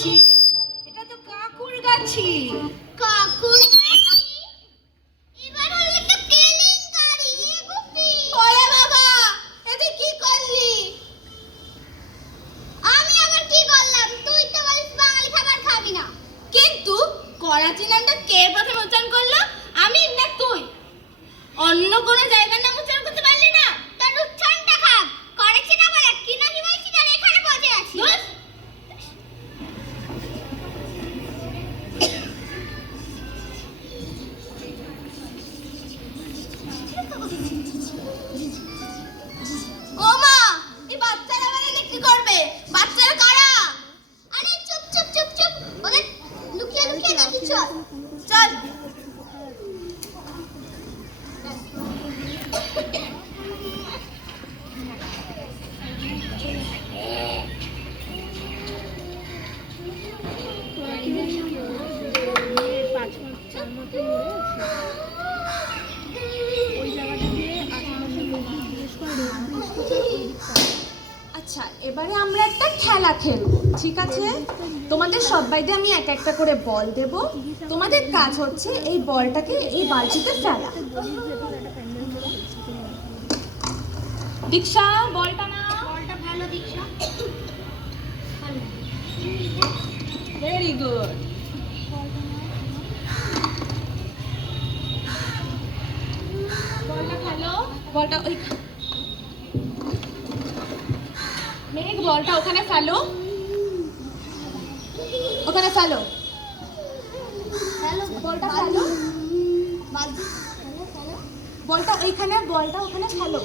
গাছি? এটা তো কাকুর গাছি। কাকুর গাছি? এবার হলো একটা কেলেঙ্কারি গুপি। ওরে বাবা, এতে কি করলি? আমি আবার কি করলাম? তুই তো বলিস বাঙালি খাবার খাবি না। কিন্তু করাচি নামটা কে প্রথম উচ্চারণ করলো, আমি না তুই? অন্য কোনো জায়গার নাম উচ্চারণ করতে পারলি না? তোর উচ্চারণটা খাব। করেছি না বলে কি না কি বলছি তার এখানে বসে আছি। ধুস। ও মা, এই বাচ্চারা মানে কি করবে? বাচ্চারা কারা? আরে চুপ চুপ চুপ চুপ। ওদের লুকিয়ে লুকিয়ে দেখি চল। চল। আচ্ছা, এবারে আমরা একটা খেলা খেলবো, ঠিক আছে? তোমাদের সবাইকে আমি এক একটা করে বল দেব। তোমাদের কাজ হচ্ছে এই বলটাকে এই বালতিতে ফেলা। দীক্ষা, বলটা না। বলটা ভালো দীক্ষা। Very good. বলটা ফেলো। বলটা ওই মেঘ, বলটা ওখানে ফেলো। ওখানে ফেলো। হ্যালো বলটা ফেলো। বালতি হ্যালো হ্যালো। বলটা ওইখানে, বলটা ওখানে ফেলো।